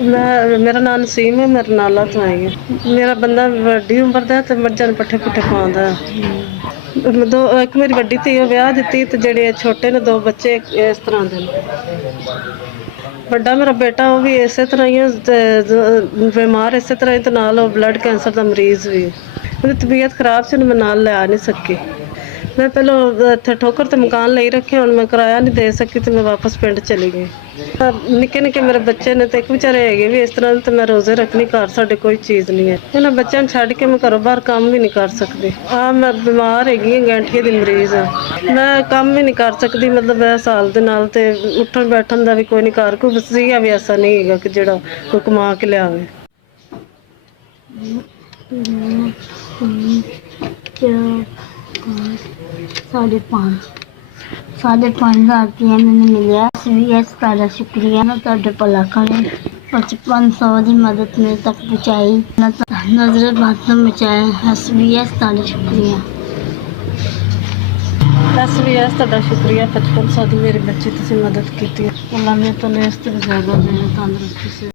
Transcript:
मैं मेरा नाम नसीम है, मेरे नाला तो आई है। मेरा बंदा वड्डी उम्र दा ते मर्जां नूं पट्ठे पुट्ठे पाउंदा। दो एक मेरी वड्डी धी ब्याह दित्ती ते जेह्ड़े छोटे ने दो बच्चे इस तरह दे न। बड्डा मेरा बेटा वो भी इस तरह ही है, बीमार इस तरह ही, ते नाल ब्लड कैंसर का मरीज भी। ਉਹਦੀ तबीयत खराब ਸੀ, मैं नाल ले आ नहीं सकी। मैं पहले इत्थे ठोकर ते मकान ले रखे, हुण मैं किराया नहीं दे सकी ते मैं वापस पिंड चली गई। निक्के निक्के मेरे बच्चे ने ते एक बेचारे हैगे भी इस तरह, ते मैं रोजे रखनी, घर साडे कोई चीज़ नहीं है। इन्हां बच्चों नूं छड्ड के मैं घरों बाहर काम भी नहीं कर सकती। मैं बीमार हैगी, गैंठिए दी मरीज हाँ। मैं काम भी नहीं कर सकती, मतलब इस हाल दे नाल ते उठन बैठन दा भी कोई नहीं, घर कोई वसीया भी ऐसा नहीं हैगा कि जेड़ा कोई कमा के लियावे। साढ़े पाँच हज़ार रुपया मैंने मिलिया। SVS का शुक्रिया ना, तुहाडे भला करे। 5500 की मदद मेरे तक पहुँचाई ना, नजरे बद बचाया। SVS तुहाडा शुक्रिया। SVS तुहाडा शुक्रिया। 5500 की मेरी बच्ची तुसीं मदद की। अल्लाह ने तो इस तो ज़्यादा देने, तंदुरुस्ती से।